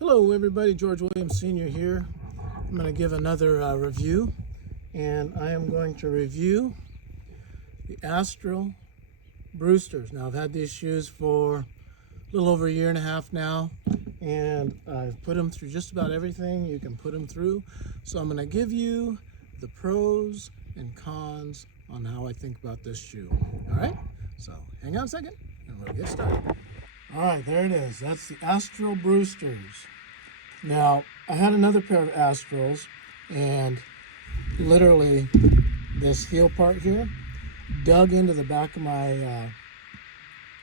Hello everybody, George Williams Sr. here. I'm going to give another review, and I am going to review the Asteral Brewsters. Now I've had these shoes for a little over a year and a half now, and I've put them through just about everything you can put them through. So I'm going to give you the pros and cons on how I think about this shoe. All right, so hang on a second and we'll get started. All right, there it is. That's the Asteral Brewsters. Now, I had another pair of Astrals, and literally this heel part here dug into the back of my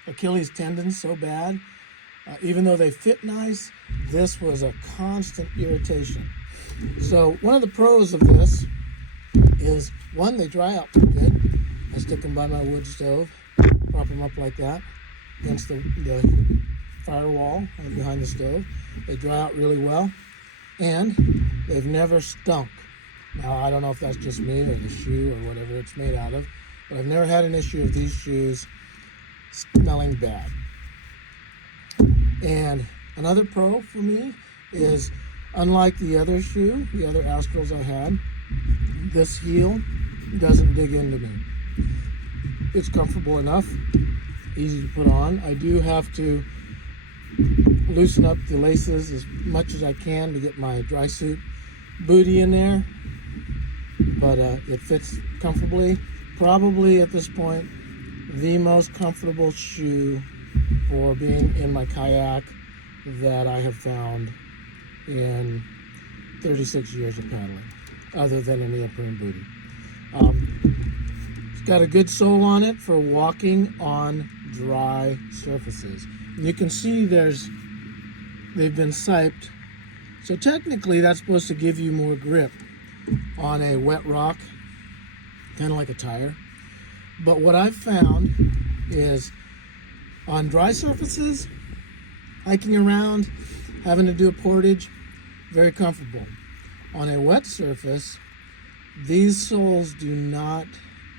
Achilles tendon so bad. Even though they fit nice, this was a constant irritation. So one of the pros of this is, one, they dry out pretty good. I stick them by my wood stove, prop them up like that against the firewall behind the stove. They dry out really well, and they've never stunk. Now, I don't know if that's just me or the shoe or whatever it's made out of, but I've never had an issue of these shoes smelling bad. And another pro for me is, unlike the other shoe, the other Astrals I had, this heel doesn't dig into me. It's comfortable enough, easy to put on. I do have to loosen up the laces as much as I can to get my dry suit booty in there, but it fits comfortably. Probably at this point the most comfortable shoe for being in my kayak that I have found in 36 years of paddling, other than a neoprene booty. It's got a good sole on it for walking on dry surfaces. And you can see they've been siped, so technically that's supposed to give you more grip on a wet rock, kind of like a tire. But what I've found is, on dry surfaces, hiking around, having to do a portage, very comfortable. On a wet surface, these soles do not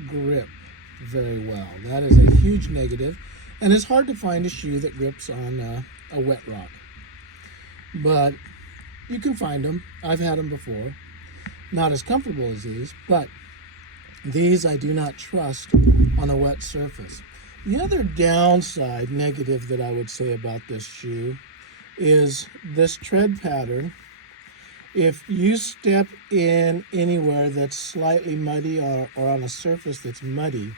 grip very well. That is a huge negative, and it's hard to find a shoe that grips on a wet rock. But you can find them. I've had them before. Not as comfortable as these, but these I do not trust on a wet surface. The other downside, negative, that I would say about this shoe is this tread pattern. If you step in anywhere that's slightly muddy or on a surface that's muddy,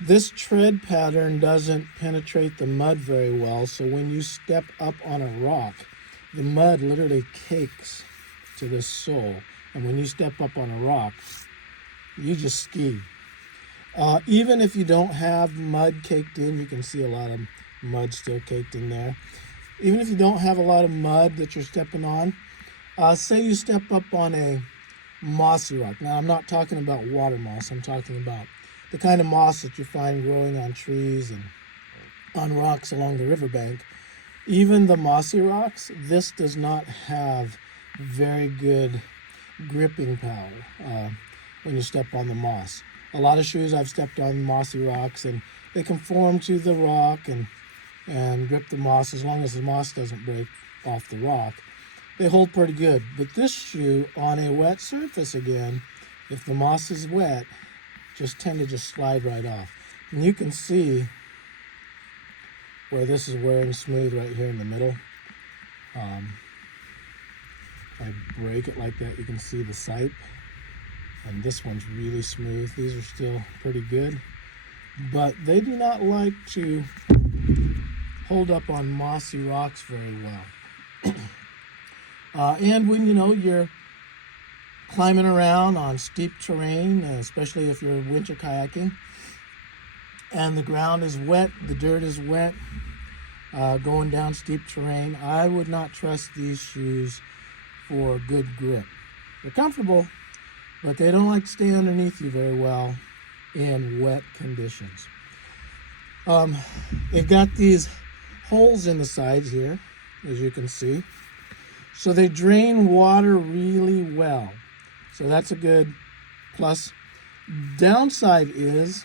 this tread pattern doesn't penetrate the mud very well, so when you step up on a rock, the mud literally cakes to the sole, and when you step up on a rock, you just ski. Even if you don't have mud caked in, you can see a lot of mud still caked in there. Even if you don't have a lot of mud that you're stepping on, say you step up on a mossy rock. Now, I'm not talking about water moss. I'm talking about the kind of moss that you find growing on trees and on rocks along the riverbank. Even the mossy rocks, this does not have very good gripping power when you step on the moss. A lot of shoes I've stepped on mossy rocks, and they conform to the rock and grip the moss. As long as the moss doesn't break off the rock, they hold pretty good. But this shoe on a wet surface, again, if the moss is wet, just tend to just slide right off. And you can see where this is wearing smooth right here in the middle. I break it like that, you can see the sipe, and this one's really smooth. These are still pretty good, but they do not like to hold up on mossy rocks very well. And when you're climbing around on steep terrain, especially if you're winter kayaking, and the ground is wet, the dirt is wet, going down steep terrain, I would not trust these shoes for good grip. They're comfortable, but they don't like to stay underneath you very well in wet conditions. They've got these holes in the sides here, as you can see, so they drain water really well. So that's a good plus. Downside is,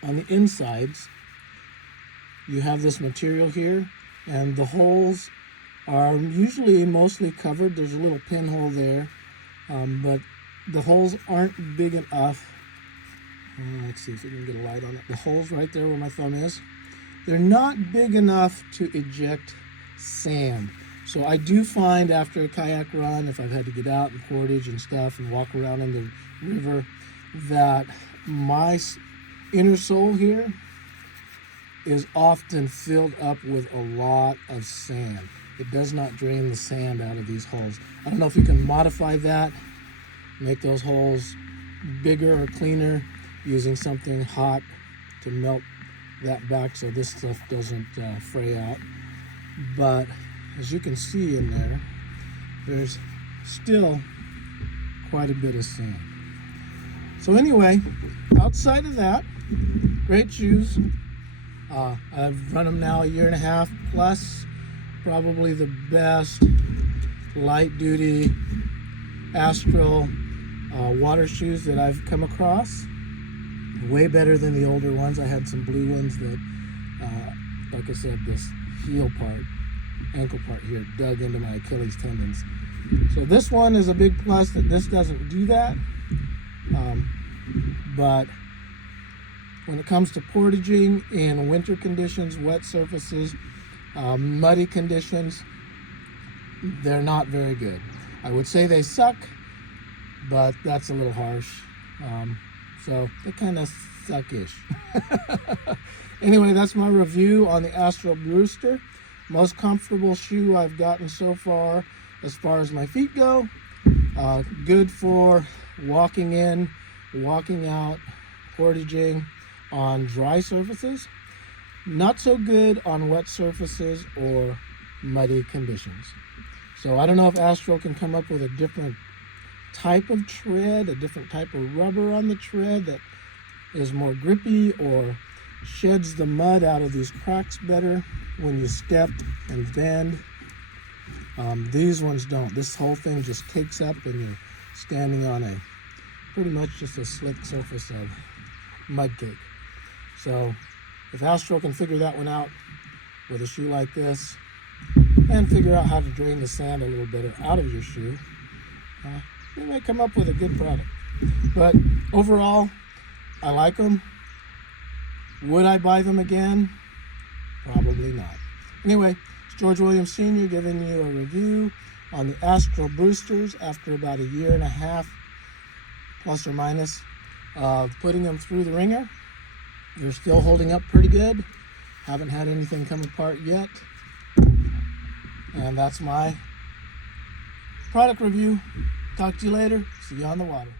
on the insides, you have this material here, and the holes are usually mostly covered. There's a little pinhole there, but the holes aren't big enough. Let's see if we can get a light on it. The holes right there where my thumb is, they're not big enough to eject sand. So I do find after a kayak run, if I've had to get out and portage and stuff and walk around in the river, that my inner sole here is often filled up with a lot of sand. It does not drain the sand out of these holes. I don't know if you can modify that, make those holes bigger or cleaner using something hot to melt that back so this stuff doesn't fray out. But as you can see in there, there's still quite a bit of sand. So anyway, outside of that, great shoes. I've run them now a year and a half plus. Probably the best light duty Asteral water shoes that I've come across. Way better than the older ones. I had some blue ones that, like I said, this heel part, ankle part here, dug into my Achilles tendons. So this one is a big plus that this doesn't do that. But when it comes to portaging in winter conditions, wet surfaces, muddy conditions, they're not very good. I would say they suck, but that's a little harsh. So they kind of suck-ish. Anyway, that's my review on the Asteral Brewster. Most comfortable shoe I've gotten so far as my feet go. Good for walking in, walking out, portaging on dry surfaces. Not so good on wet surfaces or muddy conditions. So I don't know if Asteral can come up with a different type of tread, a different type of rubber on the tread that is more grippy or sheds the mud out of these cracks better when you step and bend. These ones don't. This whole thing just cakes up and you're standing on a pretty much just a slick surface of mud cake. So if Asteral can figure that one out with a shoe like this and figure out how to drain the sand a little better out of your shoe, you may come up with a good product. But overall, I like them. Would I buy them again? Probably not. Anyway, it's George Williams Sr. giving you a review on the Asteral Brewsters after about a year and a half, plus or minus, of putting them through the ringer. They're still holding up pretty good. Haven't had anything come apart yet. And that's my product review. Talk to you later. See you on the water.